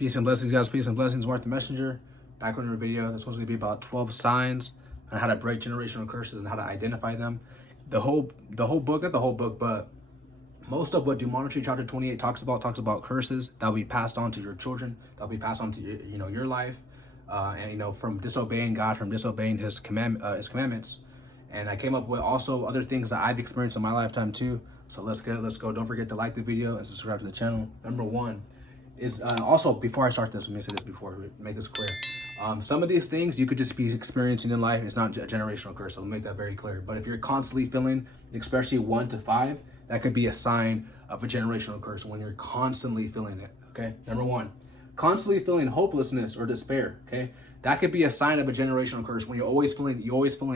Peace and blessings, guys. Peace and blessings. Messenger. Back on another video. This one's going to be about 12 signs on how to break generational curses and how to identify them. The whole book, not the whole book, but most of what Demonology chapter 28 talks about curses that will be passed on to your children, that will be passed on to your life, and from disobeying God, from disobeying His commandments. And I came up with also other things that I've experienced in my lifetime too. So let's go. Don't forget to like the video and subscribe to the channel. Number one is also, before I start this, let me say this before we make this clear. Some of these things you could just be experiencing in life. It's not a generational curse. So I'll make that very clear. But if you're constantly feeling, especially 1 to 5, that could be a sign of a generational curse when you're constantly feeling it. Okay. Number one, constantly feeling hopelessness or despair. Okay. That could be a sign of a generational curse when you're always feeling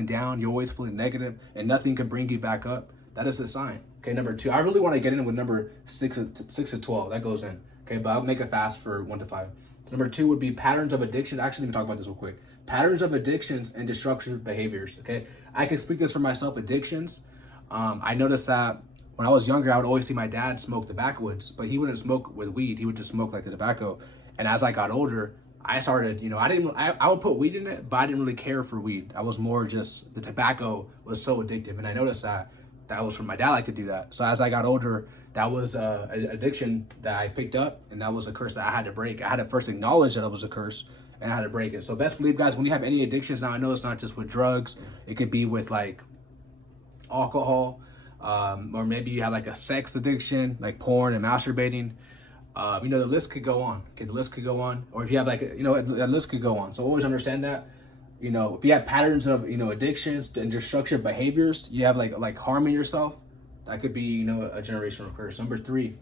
down, you're always feeling negative, and nothing can bring you back up. That is a sign. Okay. Number two, I really want to get in with number 6 to 12. That goes in. Okay, but I'll make it fast for 1 to 5. Number 2 would be patterns of addiction. Actually, let me talk about this real quick. Patterns of addictions and destructive behaviors. Okay, I can speak this for myself. Addictions. I noticed that when I was younger, I would always see my dad smoke the backwoods, but he wouldn't smoke with weed. He would just smoke like the tobacco. And as I got older, I started, I would put weed in it, but I didn't really care for weed. I was more just, the tobacco was so addictive. And I noticed that was from my dad like to do that. So as I got older, that was an addiction that I picked up, and that was a curse that I had to break. I had to first acknowledge that it was a curse, and I had to break it. So best believe, guys, when you have any addictions, now I know it's not just with drugs. It could be with like alcohol, or maybe you have like a sex addiction, like porn and masturbating. The list could go on. Okay, the list could go on. Or if you have like, the list could go on. So always understand that. If you have patterns of, addictions and destructive behaviors, you have like harming yourself, that could be, a generational curse. Number 3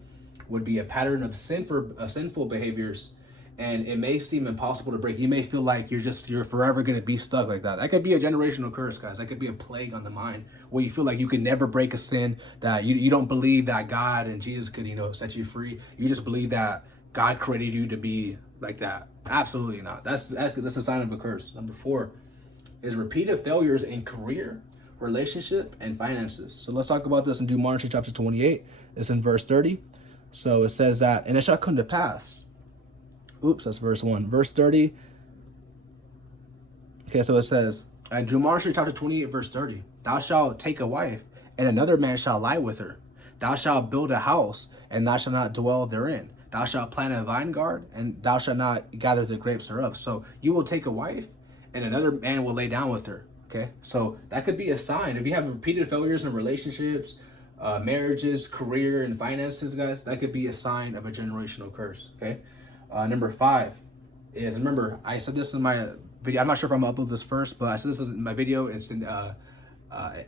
would be a pattern of sinful behaviors, and it may seem impossible to break. You may feel like you're forever going to be stuck like that. That could be a generational curse, guys. That could be a plague on the mind where you feel like you can never break a sin, that you don't believe that God and Jesus could, set you free. You just believe that God created you to be like that. Absolutely not. That's a sign of a curse. Number 4 is repeated failures in career, relationship, and finances. So let's talk about this in Deuteronomy chapter 28. It's in verse 30. So it says that, and it shall come to pass. Oops, that's verse 1. Verse 30. Okay, so it says, in Deuteronomy chapter 28, verse 30, thou shalt take a wife, and another man shall lie with her. Thou shalt build a house, and thou shalt not dwell therein. Thou shalt plant a vineyard, and thou shalt not gather the grapes thereof. So you will take a wife, and another man will lay down with her. Okay, so that could be a sign. If you have repeated failures in relationships, marriages, career, and finances, guys, that could be a sign of a generational curse. Okay, number 5 is, remember, I said this in my video. I'm not sure if I'm gonna upload this first, but I said this in my video. It's in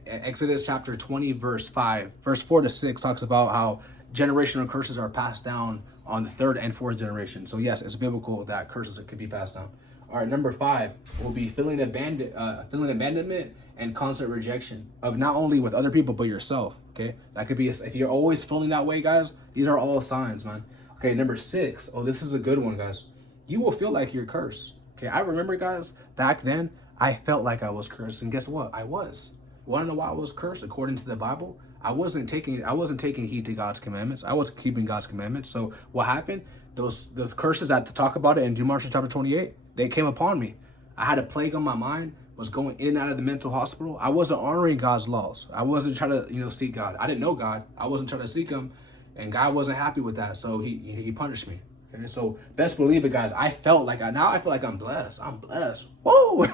Exodus chapter 20, verse 5. Verse 4 to 6 talks about how generational curses are passed down on the 3rd and 4th generation. So yes, it's biblical that curses could be passed down. All right, number 5 will be feeling abandonment and constant rejection of not only with other people, but yourself. Okay, that could be, if you're always feeling that way, guys, these are all signs, man. Okay, number 6. Oh, this is a good one, guys. You will feel like you're cursed. Okay, I remember, guys, back then, I felt like I was cursed. And guess what? I was. You want to know why I was cursed? According to the Bible, I wasn't taking heed to God's commandments. I wasn't keeping God's commandments. So what happened? Those curses that talk about it in Deuteronomy chapter 28, they came upon me. I had a plague on my mind, was going in and out of the mental hospital. I wasn't honoring God's laws. I wasn't trying to, seek God. I didn't know God. I wasn't trying to seek Him, and God wasn't happy with that. So He punished me. Okay, so best believe it, guys. I feel like I'm blessed. I'm blessed. Whoa,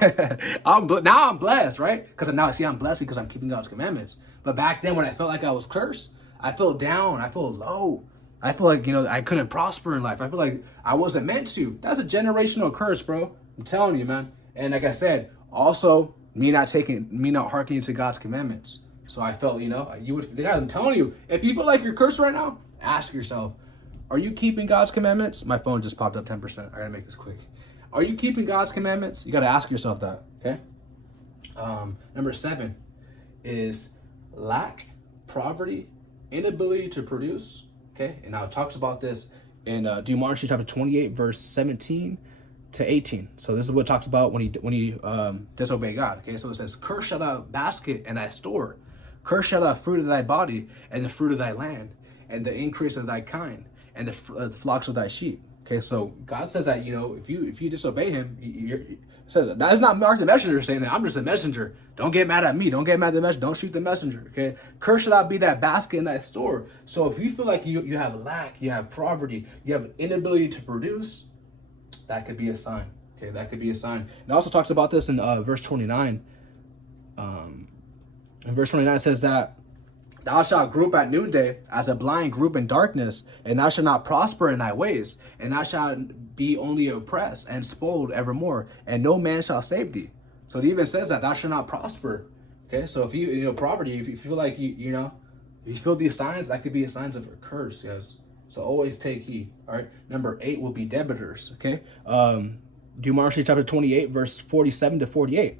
now I'm blessed, right? Because now I'm blessed because I'm keeping God's commandments. But back then, when I felt like I was cursed, I felt down. I felt low. I feel like, I couldn't prosper in life. I feel like I wasn't meant to. That's a generational curse, bro. I'm telling you, man. And like I said, also me not hearkening to God's commandments. So I felt, guys, I'm telling you, if you feel like you're cursed right now, ask yourself, are you keeping God's commandments? My phone just popped up 10%. I gotta make this quick. Are you keeping God's commandments? You gotta ask yourself that, okay? Number 7 is lack, poverty, inability to produce. Okay, and now it talks about this in Deuteronomy chapter 28, verse 17 to 18. So this is what it talks about when you disobey God. Okay, so it says, "Cursed shall thy basket and thy store, cursed shall thy fruit of thy body, and the fruit of thy land, and the increase of thy kind, and the flocks of thy sheep." Okay, so God says that, if you disobey him, it says that's not Mark the messenger saying that. I'm just a messenger. Don't get mad at me. Don't get mad at the messenger. Don't shoot the messenger. Okay, curse should not be that basket in that store. So if you feel like you have lack, you have poverty, you have an inability to produce, that could be a sign. Okay, that could be a sign. It also talks about this in verse 29. And verse 29 says that thou shalt group at noonday as a blind group in darkness, and thou shalt not prosper in thy ways, and thou shalt be only oppressed and spoiled evermore, and no man shall save thee. So it even says that thou shalt not prosper. Okay, so if poverty, if you feel like if you feel these signs, that could be a signs of a curse, yes. So always take heed. All right. Number 8 will be debtors. Okay. Deuteronomy chapter 28, verse 47 to 48.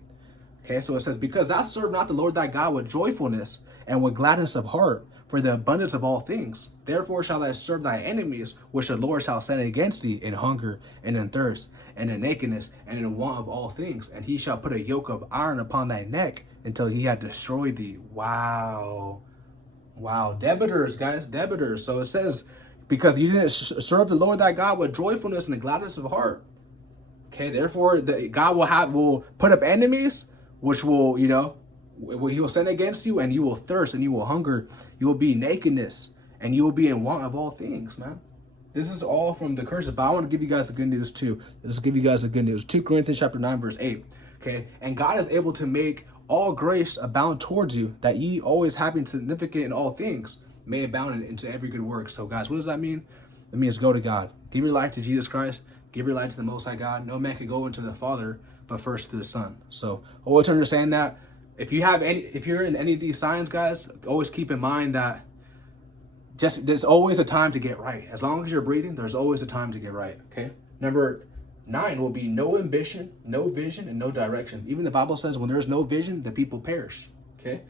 Okay, so it says, because thou serve not the Lord thy God with joyfulness and with gladness of heart for the abundance of all things. Therefore shall thou serve thy enemies, which the Lord shall send against thee in hunger and in thirst and in nakedness and in want of all things. And he shall put a yoke of iron upon thy neck until he had destroyed thee. Wow. Wow. Debtors, guys, debtors. So it says, because you didn't serve the Lord thy God with joyfulness and gladness of heart. Okay, therefore God will put up enemies, which will, he will send against you, and you will thirst and you will hunger. You will be nakedness and you will be in want of all things, man. This is all from the curses, but I want to give you guys the good news too. Let's give you guys the good news. 2 Corinthians chapter 9, verse 8. Okay, and God is able to make all grace abound towards you, that ye always having significant in all things may abound into every good work. So guys, what does that mean? It means go to God. Give your life to Jesus Christ. Give your life to the Most High God. No man can go into the Father but first through the Son. So always understand that if you're in any of these signs, guys, always keep in mind that there's always a time to get right. As long as you're breathing, there's always a time to get right. Okay. Number 9 will be no ambition, no vision, and no direction. Even the Bible says when there's no vision, the people perish. Okay.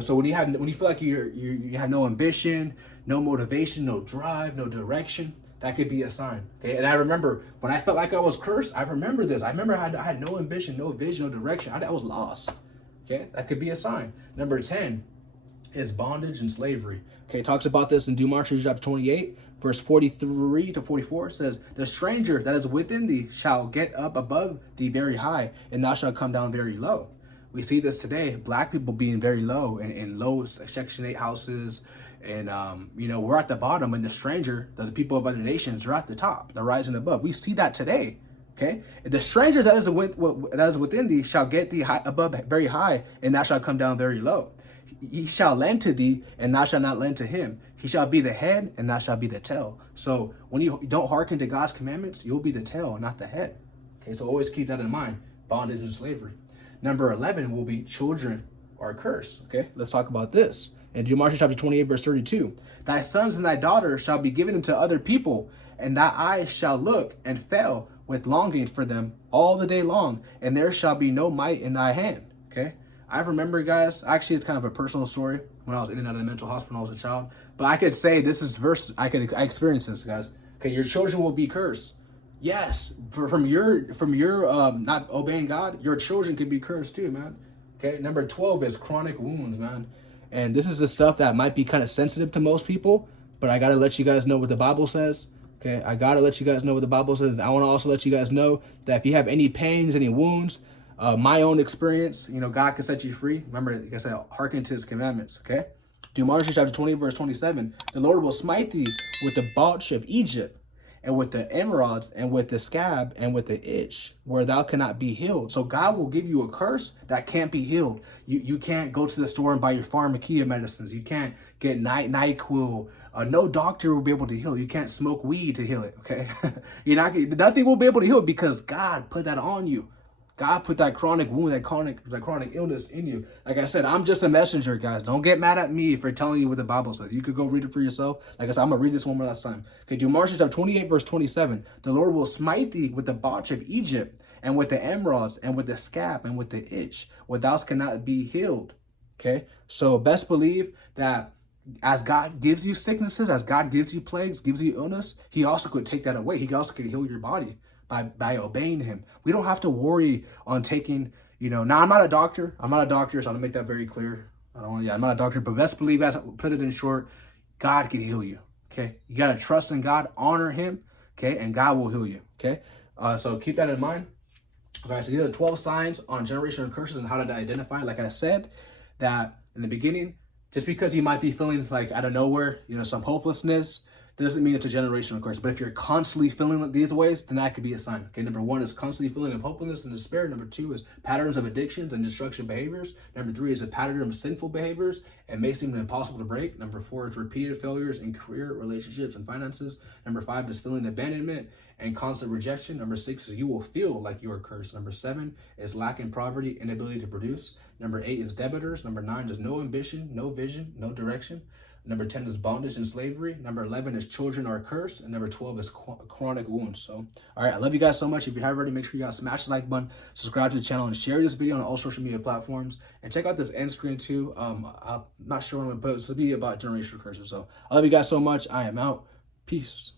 So when you feel like you have no ambition, no motivation, no drive, no direction, that could be a sign. Okay. And I remember when I felt like I was cursed, I remember this. I remember I had no ambition, no vision, no direction. I was lost. Okay. That could be a sign. Number 10 is bondage and slavery. Okay. It talks about this in Deuteronomy chapter 28, verse 43 to 44. It says, the stranger that is within thee shall get up above thee very high, and thou shalt come down very low. We see this today, black people being very low in low Section 8 houses. And, we're at the bottom, and the stranger, the people of other nations, are at the top. They're rising above. We see that today. Okay. And the stranger that is within thee shall get thee high, above very high, and thou shalt come down very low. He shall lend to thee, and thou shalt not lend to him. He shall be the head, and thou shalt be the tail. So when you don't hearken to God's commandments, you'll be the tail, not the head. Okay. So always keep that in mind. Bondage and slavery. Number 11 will be children are cursed. Okay. Let's talk about this. In Deuteronomy chapter 28, verse 32, thy sons and thy daughters shall be given unto other people, and thy eyes shall look and fail with longing for them all the day long, and there shall be no might in thy hand. Okay. I remember, guys, actually it's kind of a personal story when I was in and out of the mental hospital when I was a child, but I could say this is verse, I experienced this, guys. Okay. Your children will be cursed. Yes. From your not obeying God, your children can be cursed too, man. Okay. Number 12 is chronic wounds, man. And this is the stuff that might be kind of sensitive to most people, but I got to let you guys know what the Bible says. Okay, I got to let you guys know what the Bible says. I want to also let you guys know that if you have any pains, any wounds, my own experience, God can set you free. Remember, like I said, hearken to his commandments, okay? Deuteronomy chapter 20, verse 27, the Lord will smite thee with the bondage of Egypt, and with the emerods, and with the scab, and with the itch, where thou cannot be healed. So God will give you a curse that can't be healed. You can't go to the store and buy your pharmacia medicines. You can't get NyQuil. No doctor will be able to heal. You can't smoke weed to heal it, okay? Nothing will be able to heal it because God put that on you. God put that chronic wound, that chronic illness in you. Like I said, I'm just a messenger, guys. Don't get mad at me for telling you what the Bible says. You could go read it for yourself. Like I said, I'm going to read this one more last time. Okay, Deuteronomy chapter 28, verse 27. The Lord will smite thee with the botch of Egypt, and with the emerods, and with the scab, and with the itch, where thou cannot be healed. Okay, so best believe that as God gives you sicknesses, as God gives you plagues, gives you illness, he also could take that away. He also could heal your body by obeying him. We don't have to worry on taking, now I'm not a doctor. So I'm going to make that very clear. I'm not a doctor, but best believe, guys, put it in short, God can heal you. Okay. You got to trust in God, honor him. okay? And God will heal you, okay? So keep that in mind. Okay, so these are 12 signs on generational curses and how to identify. Like I said, that in the beginning, just because you might be feeling like out of nowhere, some hopelessness, doesn't mean it's a generational curse. But if you're constantly feeling these ways, then that could be a sign. Okay, number one is constantly feeling of hopelessness and despair. Number two is patterns of addictions and destructive behaviors. Number three is a pattern of sinful behaviors and may seem impossible to break. Number four is repeated failures in career, relationships, and finances. Number five is feeling abandonment and constant rejection. Number six is you will feel like you are cursed. Number seven is lack in poverty, inability to produce. Number eight is debtors. Number nine is no ambition, no vision, no direction. Number 10 is bondage and slavery. Number 11 is children are cursed. And number 12 is chronic wounds. So, all right, I love you guys so much. If you haven't already, make sure you guys smash the like button, subscribe to the channel, and share this video on all social media platforms. And check out this end screen too. I'm not sure when I'm going to put it. This will be about generational curses. So, I love you guys so much. I am out. Peace.